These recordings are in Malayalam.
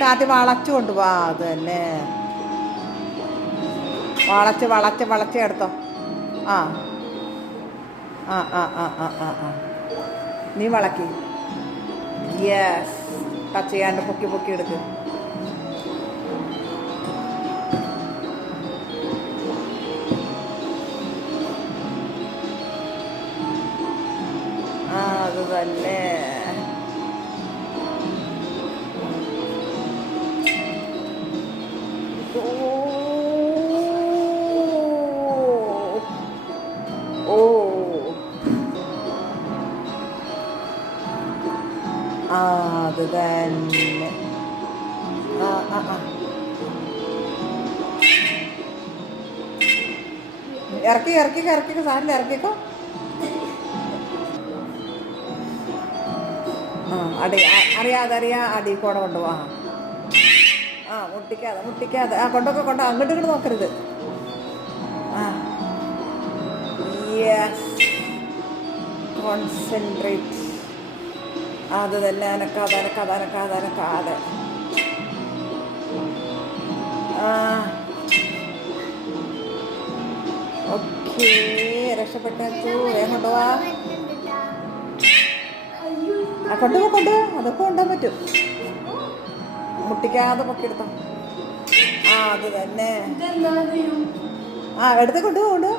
എന്നിട്ട് ആദ്യം വളച്ചു കൊണ്ടുപോവാ. അത് തന്നെ, വളച്ച് വളച്ച് വളച്ച് എടുത്തോ. ആ ആ ആ ആ ആ ആ ആ നീ വളക്കി. യെസ്, ടച്ച് ചെയ്യാണ്ട് പൊക്കി പൊക്കി എടുക്ക്. ആ അത് തന്നെ. ഓ ഓ ആ അത് തന്നെ. ആ ആ ആ ഇറക്കി ഇറക്കി ഇറക്കിക്കോ, സാറിൽ ഇറക്കിക്കോ. ആ അറിയാതെ അടി കൂടെ കൊണ്ടുപോവാ. ആ മുട്ടിക്കാതെ മുട്ടിക്കാതെ ആ കൊണ്ടൊക്കെ കൊണ്ടോ, അങ്ങോട്ട് ഇങ്ങോട്ട് നോക്കരുത്. ആ യെസ്, കോൺസെൻട്രേറ്റ്. അത് തന്നെ, അനക്കാതെ അനക്കാതെ അനക്കാതെ അനക്കാതെ. ആ ഓക്കേ, രക്ഷപ്പെട്ടു. വേഗം കൊണ്ടുപോവാ. ആ കൊണ്ടുപോ കൊണ്ടുപോ, അതൊക്കെ കൊണ്ടുപോകാൻ പറ്റും. മുട്ടിക്കാതെ പൊക്കിയെടുത്തോ. ആ അത് തന്നെ. ആ എടുത്ത് കൊണ്ടുപോ കൊണ്ടുപോ.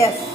യെസ്.